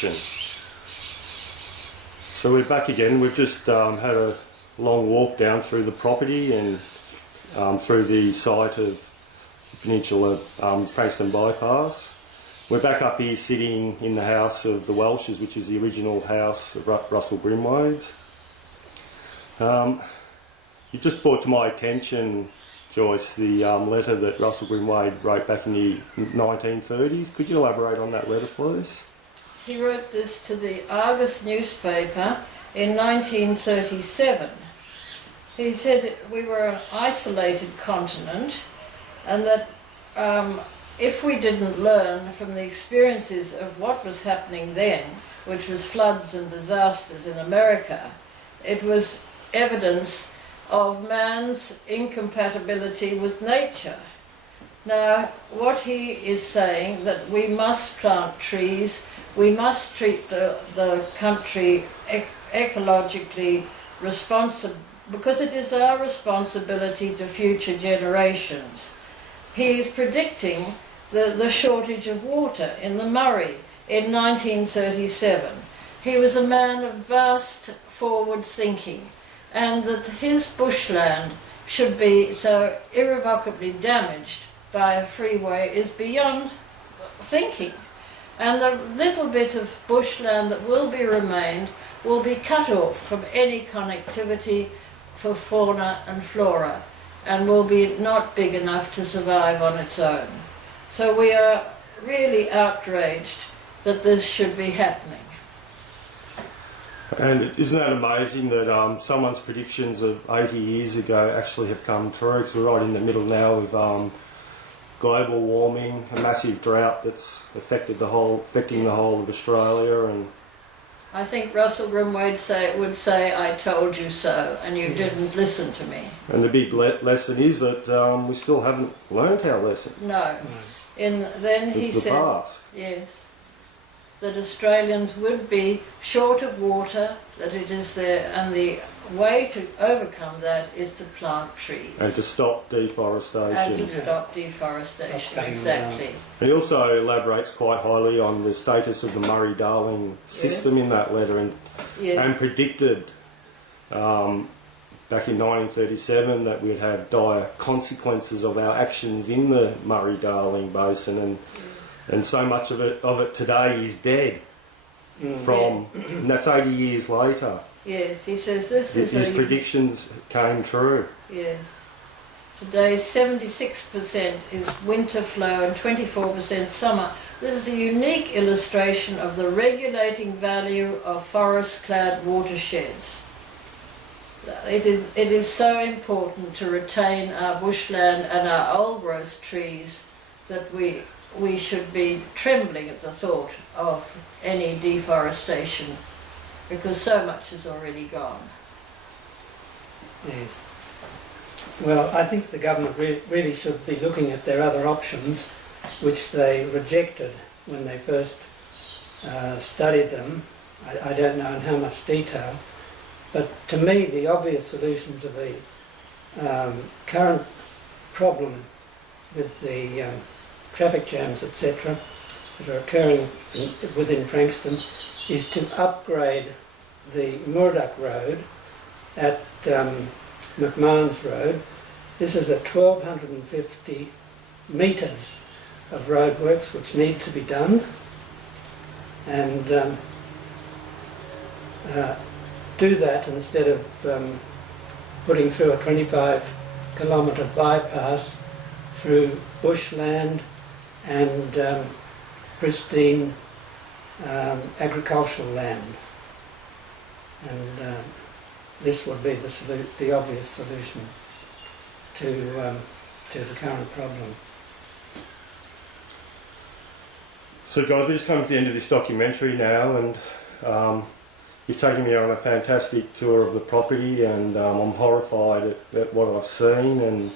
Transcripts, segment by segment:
construction. So we're back again. We've just had a long walk down through the property and through the site of Peninsula Frankston Bypass. We're back up here sitting in the house of the Welshes, which is the original house of Russell Grimwade's. You just brought to my attention, Joyce, the letter that Russell Grimwade wrote back in the 1930s. Could you elaborate on that letter, please? He wrote this to the Argus newspaper in 1937. He said we were an isolated continent and that if we didn't learn from the experiences of what was happening then, which was floods and disasters in America, it was evidence of man's incompatibility with nature. Now, what he is saying, that we must plant trees, we must treat the country ecologically responsible, because it is our responsibility to future generations. He is predicting the shortage of water in the Murray in 1937. He was a man of vast forward thinking, and that his bushland should be so irrevocably damaged by a freeway is beyond thinking. And the little bit of bushland that will be remained will be cut off from any connectivity for fauna and flora, and will be not big enough to survive on its own. So we are really outraged that this should be happening. And isn't that amazing that someone's predictions of 80 years ago actually have come true? Because we're right in the middle now of global warming, a massive drought that's affecting the whole of Australia. And I think Russell Grimwade would say, "I told you so, and you didn't listen to me." And the big lesson is that we still haven't learnt our lesson. No. Then he said, past. Yes, that Australians would be short of water, that it is there, and the way to overcome that is to plant trees. And to stop deforestation. And to stop deforestation, exactly. He also elaborates quite highly on the status of the Murray-Darling system in that letter, and predicted back in 1937 that we'd have dire consequences of our actions in the Murray-Darling basin, and so much of it today is dead. And that's 80 years later. Yes, he says his predictions came true. Yes. Today 76% is winter flow and 24% summer. This is a unique illustration of the regulating value of forest-clad watersheds. It is so important to retain our bushland and our old-growth trees that we should be trembling at the thought of any deforestation, because so much is already gone. Yes. Well, I think the government really should be looking at their other options, which they rejected when they first studied them. I don't know in how much detail, but to me the obvious solution to the current problem with the traffic jams, etc., that are occurring within Frankston is to upgrade the Murdoch Road at McMahon's Road. This is at 1,250 metres of roadworks which need to be done, and do that instead of putting through a 25-kilometre bypass through bushland and pristine agricultural land. And this would be the obvious solution to the current problem. So guys, we're just coming to the end of this documentary now, and you've taken me on a fantastic tour of the property, and I'm horrified at what I've seen and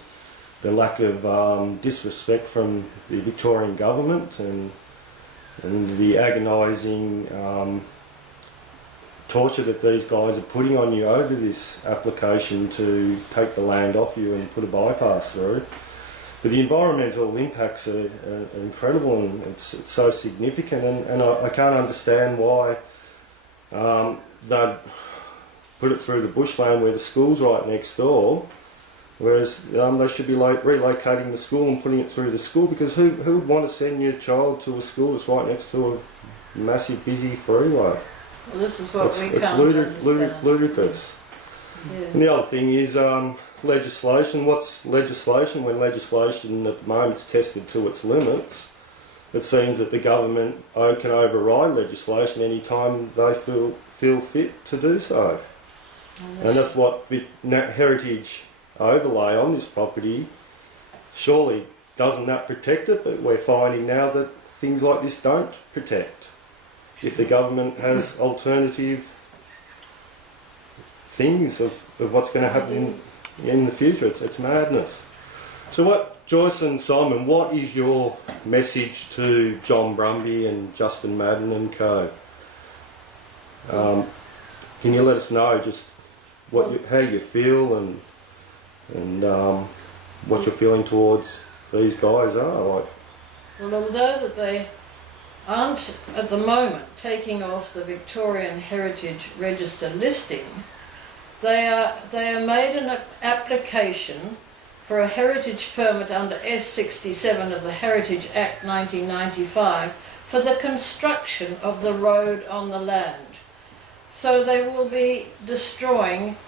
the lack of disrespect from the Victorian government, and the agonising torture that these guys are putting on you over this application to take the land off you and put a bypass through. But the environmental impacts are incredible, and it's so significant, and I can't understand why they'd put it through the bushland where the school's right next door, whereas they should be relocating the school and putting it through the school, because who would want to send your child to a school that's right next to a massive busy freeway? Well, this is what we It's can't understand. ludicrous. Yeah. And the other thing is legislation. What's legislation when legislation at the moment is tested to its limits? It seems that the government can override legislation any time they feel fit to do so. And that's what the heritage overlay on this property, surely doesn't that protect it? But we're finding now that things like this don't protect. If the government has alternative things of what's going to happen in the future, it's madness. So what, Joyce and Simon, what is your message to John Brumby and Justin Madden and co? Can you let us know just how you feel and what your feeling towards these guys are like? Well, although that they aren't at the moment taking off the Victorian Heritage Register listing, they are made an application for a heritage permit under S67 of the Heritage Act 1995 for the construction of the road on the land. So they will be destroying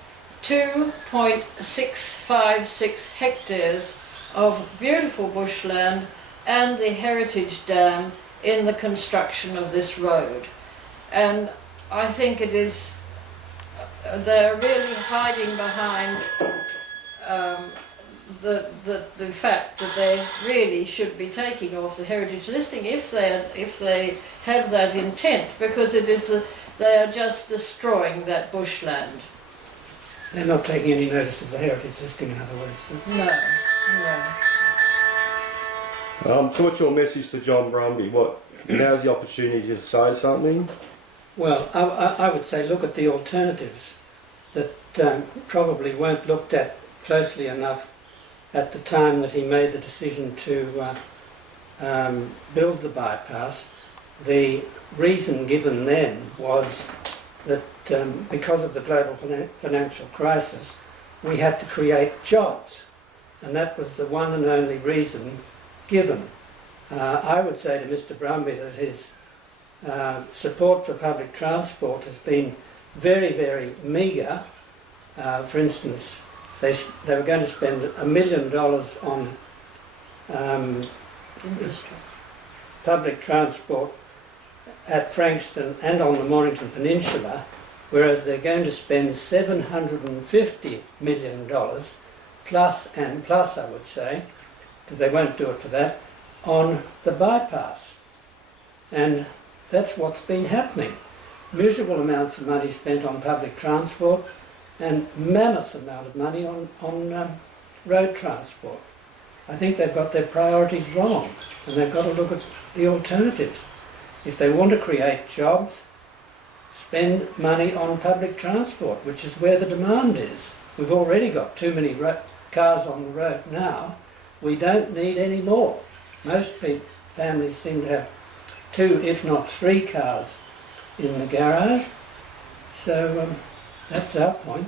2.656 hectares of beautiful bushland and the heritage dam in the construction of this road. And I think it is, they're really hiding behind the fact that they really should be taking off the heritage listing if they have that intent, because it is they are just destroying that bushland. They're not taking any notice of the heritage listing, in other words. No. So what's your message to John Brumby? Now's the opportunity to say something? Well, I would say look at the alternatives that probably weren't looked at closely enough at the time that he made the decision to build the bypass. The reason given then was that because of the global financial crisis, we had to create jobs, and that was the one and only reason given. I would say to Mr. Brumby that his support for public transport has been very, very meagre. For instance, they were going to spend $1 million on public transport at Frankston and on the Mornington Peninsula, whereas they're going to spend $750 million plus and plus, I would say, because they won't do it for that, on the bypass. And that's what's been happening. Miserable amounts of money spent on public transport and mammoth amount of money on road transport. I think they've got their priorities wrong, and they've got to look at the alternatives. If they want to create jobs, spend money on public transport, which is where the demand is. We've already got too many cars on the road now. We don't need any more. Most families seem to have 2, if not 3 cars in the garage. So that's our point.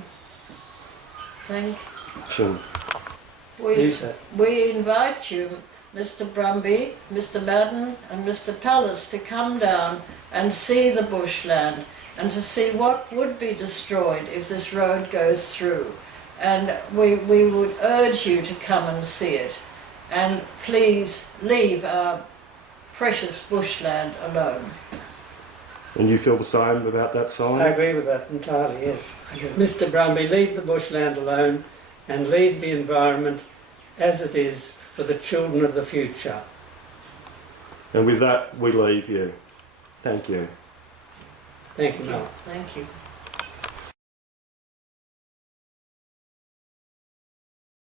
Thank Sure. We invite you, Mr. Brumby, Mr. Madden and Mr. Pallas, to come down and see the bushland and to see what would be destroyed if this road goes through. And we would urge you to come and see it. And please leave our precious bushland alone. And you feel the same about that, Simon? I agree with that entirely, yes. Mr. Brumby, leave the bushland alone and leave the environment as it is for the children of the future. And with that, we leave you. Thank you. Thank you, Mark. Thank you.